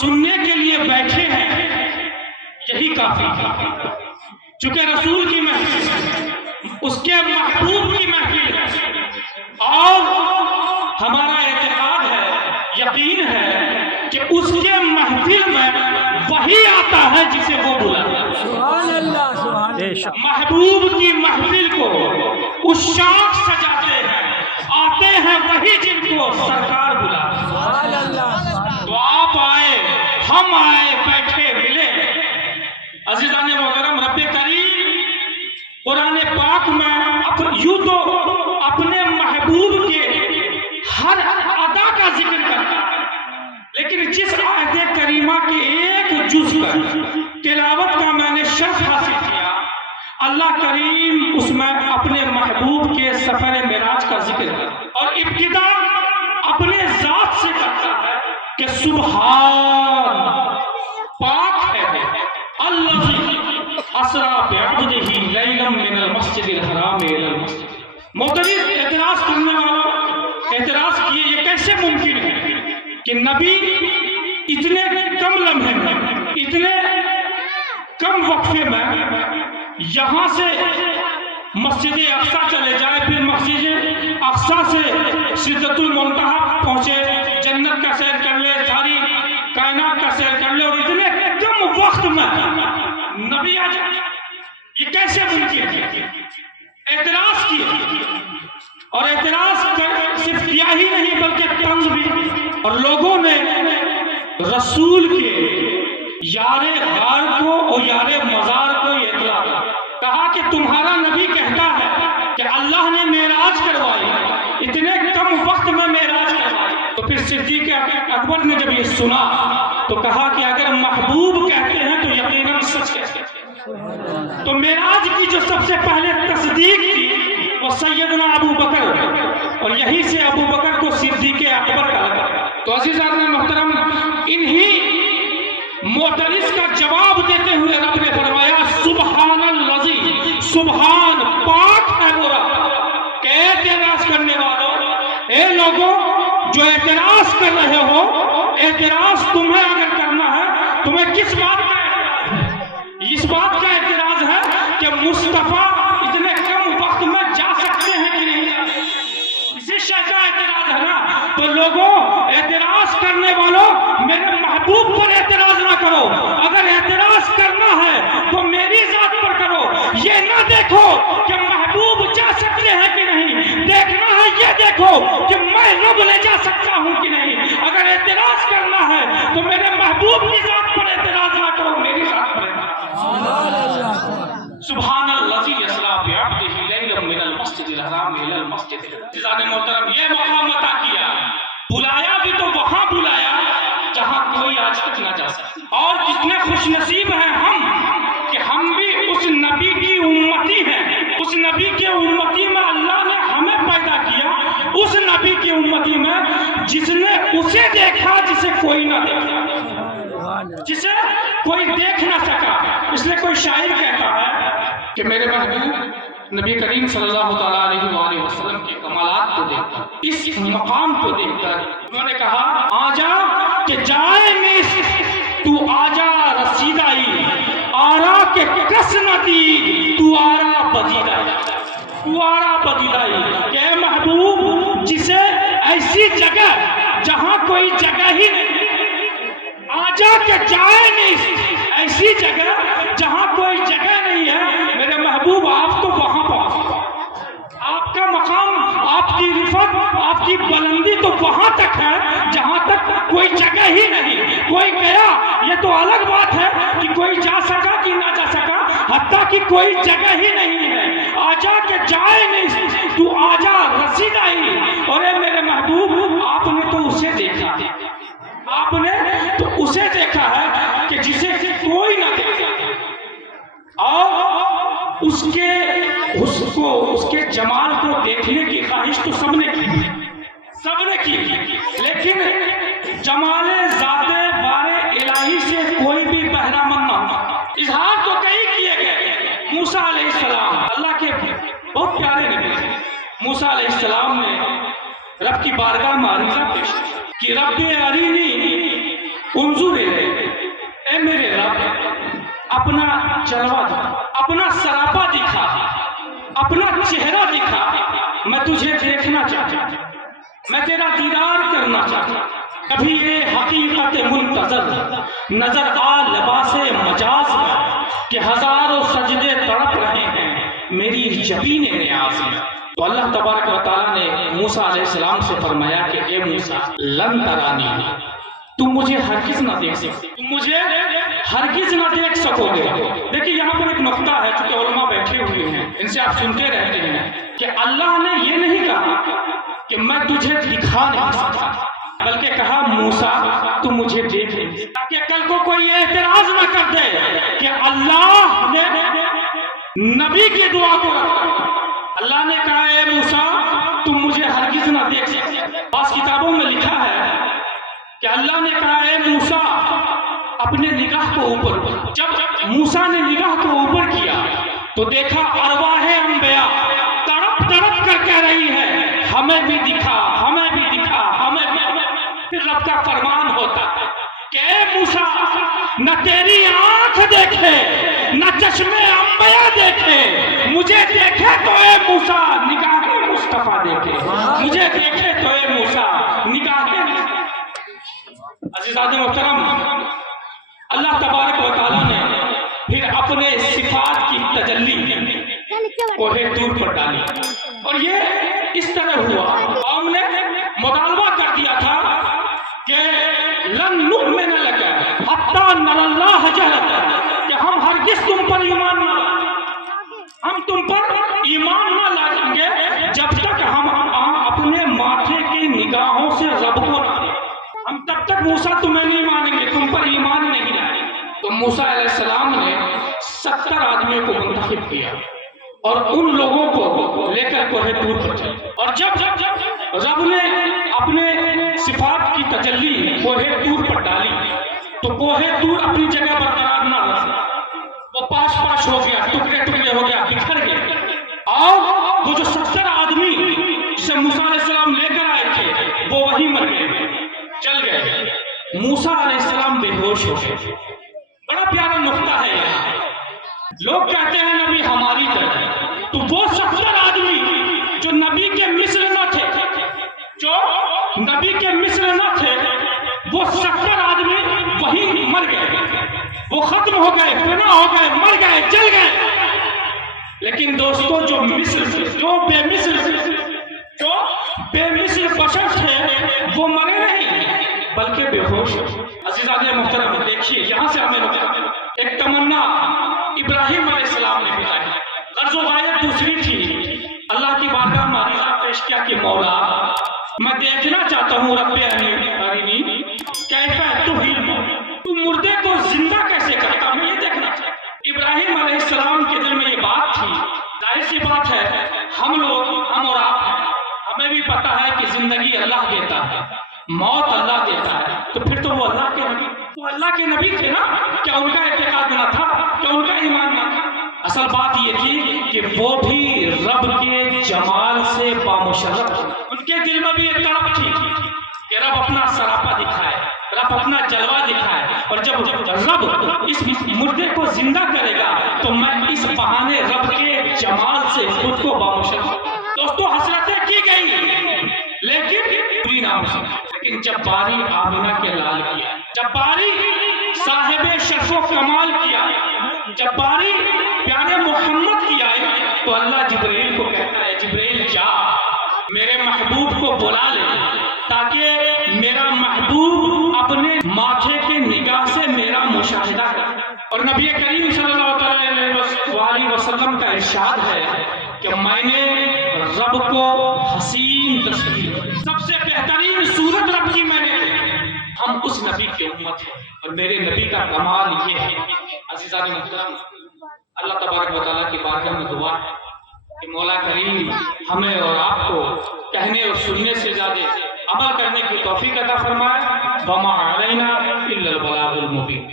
سننے کے لیے بیٹھے ہیں یہی کافی ہے، چونکہ رسول کی محفل اس کے محبوب کی محفل ہے، اور ہمارا اعتقاد ہے، یقین ہے کہ اس کے محفل میں وہی آتا ہے جسے وہ بلاتا ہے۔ سبحان اللہ، سبحان اللہ۔ محبوب کی محفل کو عشاق سجاتے ہیں، آتے ہیں وہی جن کو سرکار بلاتا ہے۔ سبحان اللہ۔ تو آپ آئے، ہم آئے، بیٹھے ملے۔ عزیزان محترم، رب کریم قرآن پاک میں یوں تو اپنے محبوب کے ہر ادا کا ذکر کرتا ہے، لیکن جس آیت کریمہ کے ایک جز پر تلاوت کا میں نے شرف حاصل کیا، اللہ کریم اس میں اپنے محبوب کے سفر معراج کا ذکر کرتا اور ابتدا اپنے ذات سے کرتا ہے کہ سبحان، پاک ہے الذی اسریٰ بعبدہ لیلا من المسجد الحرام الی المسجد۔ محترم، اعتراض کرنے والوں اعتراض کیے یہ کیسے ممکن ہے کہ نبی اتنے کم لمحے میں، اتنے کم وقفے میں یہاں سے مسجد اقصیٰ چلے جائے، پھر مسجد اقصیٰ سے سدرۃ المنتہا پہنچے، جنت کا سیر کر لے، ساری کائنات کا سیر کر لے، اور اتنے کم وقت میں نبی آ جائے، یہ کیسے ممکن ہے؟ اعتراض کیے، اور اعتراض صرف کیا ہی نہیں بلکہ طنز بھی، اور لوگوں نے رسول کے یار غار کو اور یار مزار کو اطلاع کہا کہ تمہارا نبی کہتا ہے کہ اللہ نے معراج کروائی، اتنے کم وقت میں معراج کروائی۔ تو پھر صدیق اکبر نے جب یہ سنا تو کہا کہ اگر محبوب کہتے ہیں تو یقیناً سچ کہتے ہیں۔ تو معراج کی جو سب سے پہلے تصدیق کی وہ سیدنا ابو بکر، اور یہی سے ابو بکر کو صدیق اکبر کہا گیا۔ تو عزیزان محترم، انہی معترض کا جواب دیتے ہوئے رب نے فرمایا سبحان الذی، سبحان، پاک ہے وہ رب کہ اعتراض کرنے والوں، اے لوگوں جو اعتراض کر رہے ہو، اعتراض تمہیں اگر کرنا ہے تمہیں کس بات کا اعتراض ہے؟ اس بات کا اعتراض ہے کہ مصطفیٰ اتنے کم وقت میں جا سکتے ہیں کہ نہیں جا سکتے، اسی شے کا اعتراض ہے نا۔ تو لوگوں، اعتراض کرنے والوں، میرے محبوب پر اعتراض نہ کرو، اگر اعتراض کرنا ہے تو میری ذات پر کرو، یہ نہ دیکھو کہ محبوب جا سکتے ہیں کہ نہیں، دیکھنا ہے یہ دیکھو کہ میں رب لے جا سکتا ہوں کہ نہیں۔ اگر اعتراض کرنا ہے تو میرے محبوب کی ذات پر اعتراض نہ کرو، میری ذات پر اعتراض۔ سبحان الذی اسریٰ بعبدہ لیلا من المسجد الحرام الی المسجد۔ عزیزان محترم، یہ مقام عطا کیا، بلایا بھی تو وہاں بلایا جہاں کوئی آج تک نہ جا سکتا، اور کتنے خوش نصیب ہیں ہم کہ ہم بھی اس نبی کی امتی ہیں۔ اس نبی کے امتی میں اللہ نے ہمیں پیدا کیا، اس نبی کی امتی میں جس نے اسے دیکھا جسے کوئی نہ دیکھا، جسے کوئی دیکھ نہ سکا۔ اس لیے کوئی شاعر کہتا ہے کہ میرے محبوب نبی کریم صلی اللہ تعالیٰ علیہ وآلہ وسلم کے کمالات کو دیکھ کر، اس مقام کو دیکھ کر انہوں نے کہا آجا کہ جائے نیست تو آجا رسیدائی، آرا کے کس نہ دی تو آرا بدیدائی، تو آرا بدیدائی، کہ اے محبوب جسے ایسی جگہ جہاں کوئی جگہ ہی نہیں، آجا کہ جائے نیست ایسی جگہ جہاں کوئی جگہ نہیں ہے، میرے محبوب آپ تو وہاں پہنچے، آپ کا مقام، آپ کی رفعت، آپ کی بلندی تو وہاں تک ہے جہاں تک کوئی جگہ ہی نہیں۔ کوئی گیا یہ تو الگ بات ہے کہ کوئی جا سکا کہ نہ جا سکا، حتیٰ کہ کوئی جگہ ہی نہیں ہے۔ آجا کہ جائے نہیں تو آجا رسیدائی، اور اے میرے محبوب آپ نے تو اسے دیکھا، آپ نے تو اسے دیکھا ہے کہ جسے کوئی نہ دیکھا، اور اس کے حسن کو، اس کے جمال کو دیکھنے کی خواہش تو سب نے کی، سب نے کی، لیکن جمال ذات بار الہی سے کوئی بھی بہرہ مند نہ ہوا۔ اظہار تو کئی کیے گئے، موسیٰ علیہ السلام اللہ کے بہت پیارے نبی تھے، موسیٰ علیہ السلام نے رب کی بارگاہ میں عریضہ پیش کی کہ رب ارینی انظر اے میرے رب اپنا جلوہ دکھا، اپنا سراپا دکھا، اپنا چہرہ دکھا، میں تجھے دیکھنا چاہتا ہوں، میں تیرا دیدار کرنا چاہتا ہوں۔ کبھی یہ حقیقت منتظر نظر آ لباس مجاز میں کہ ہزاروں سجدے تڑپ رہے ہیں میری جبین نیاز میں۔ تو اللہ تبارک و تعالیٰ نے موسیٰ علیہ السلام سے فرمایا کہ اے موسیٰ لن ترانی، تم مجھے ہرگز نہ دیکھ سکتے، تم مجھے ہرگز نہ دیکھ سکو گے۔ دیکھیں یہاں پر ایک نقطہ ہے چونکہ علماء بیٹھے ہوئے ہیں، ان سے آپ سنتے رہتے ہیں کہ اللہ نے یہ نہیں کہا کہ میں تجھے دکھا نہیں سکتا، بلکہ کہا موسیٰ تم مجھے دیکھ لے، تاکہ کل کو کوئی اعتراض نہ کر دے کہ اللہ نے نبی کی دعا کو رکھا۔ اللہ نے کہا اے موسیٰ تم مجھے ہرگز نہ دیکھ سکتے۔ بعض کتابوں میں لکھا ہے کہ اللہ نے کہا اے موسیٰ اپنے نگاہ کو اوپر کر۔ جب موسیٰ نے نگاہ کو اوپر کیا تو دیکھا ارواح انبیاء تڑپ تڑپ کر کہہ رہی ہے ہمیں بھی دکھا، ہمیں بھی دکھا، ہمیں بھی۔ پھر رب کا فرمان ہوتا ہے کہ اے موسیٰ نہ تیری آنکھ دیکھے نہ چشمے انبیاء دیکھے، مجھے دیکھے تو اے موسیٰ نگاہ مصطفیٰ دیکھے، مجھے دیکھے تو اے موسیٰ نگاہ عزیزان محترم۔ اللہ تبارک و تعالیٰ نے پھر اپنے صفات کی تجلی کوہ طور پر ڈالی، اور یہ اس طرح ہوا قوم نے مطالبہ کر دیا تھا کہ لن نؤمن لک حتی نری اللہ جہرۃ، کہ ہم ہرگز تم پر ایمان نہ لائیں، ہم تم پر ایمان نہ لائیں گے جب تک ہم اپنے ماتھے کی نگاہوں سے رب کو نہ دیکھیں، ہم تب تک موسیٰ تمہیں نہیں مانیں گے، تم پر ایمان نہیں لائیں۔ تو موسیٰ علیہ السلام نے 70 آدمیوں کو منتخب کیا اور ان لوگوں کو لے کر کوہ طور پر چلے، اور جب رب نے اپنے صفات کی تجلی کوہ طور پر ڈالی تو کوہ طور اپنی جگہ برقرار نہ ہو سکا، وہ پاش پاش ہو گیا، ٹکڑے ٹکڑے ہو گیا، بکھر گیا، اور وہ جو 70 آدمی جسے موسیٰ علیہ السلام لے کر آئے تھے وہ وہی مر گئے، چل گئے۔ موسیٰ علیہ السلام بے ہوش ہو گئے۔ بڑا پیارا نقطہ ہے یہاں، لوگ کہتے ہیں نبی ہماری طرح، تو وہ 70 آدمی جو نبی کے مثل نہ تھے، جو نبی کے مثل نہ تھے، وہ 70 آدمی وہی مر گئے، وہ ختم ہو گئے، فنا ہو گئے، مر گئے، چل گئے۔ لیکن دوستو جو مثل تھے، جو بے مثل بشر تھے وہ مرے نہیں بلکہ بے ہوش۔ عزیزان محترم دیکھیے یہاں سے ہمیں ایک تمنا ابراہیم علیہ السلام نے بتائی، غرض و غایت دوسری تھی، اللہ کی بارگاہ میں عریضہ پیش کیا کہ مولا میں دیکھنا چاہتا ہوں رب ارنی کیف تحیی الموت، تو مردے کو زندہ کیسے کرتا، میں یہ دیکھنا چاہتا ہوں۔ ابراہیم علیہ السلام کے دل میں یہ بات تھی، ظاہر سی بات ہے ہم اور آپ ہیں، ہمیں بھی پتا ہے کہ زندگی اللہ دیتا ہے، موت اللہ دیتا ہے، تو پھر تو وہ اللہ کے نبی تھے نا، کیا ان کا اعتقاد نہ تھا، کیا ان کا ایمان نہ تھا؟ اصل بات یہ تھی کہ وہ بھی رب کے جمال سے بامشرف، ان کے دل میں بھی ایک تڑپ تھی کہ رب اپنا سراپا دکھائے، رب اپنا جلوہ دکھائے، اور جب رب اس مردے کو زندہ کرے گا تو میں اس بہانے رب کے جمال سے خود کو بامشرف۔ دوستو حسرتیں کی گئی لیکن جب باری آمینہ کے لال کیا، جب باری صاحب شرف و کمال کیا، جب باری پیارے محمد کی آئی تو اللہ جبرائیل کو کہتا ہے جبرائیل جا میرے محبوب کو بلا لے تاکہ میرا محبوب اپنے ماتھے کے نگاہ سے میرا مشاہدہ کرے۔ اور نبی کریم صلی اللہ علیہ وسلم کا ارشاد ہے کہ میں نے رب کو حسین تصویر، سب سے بہترین صورت رب کی میں نے، ہم اس نبی کی امت ہیں، اور میرے نبی کا کمال یہ ہے۔ عزیزان محترم، اللہ تبارک و تعالیٰ کی بارگاہ میں دعا ہے کہ مولا کریم ہمیں اور آپ کو کہنے اور سننے سے زیادہ عمل کرنے کی توفیق عطا فرمائے۔ وما علینا الا البلاغ المبین۔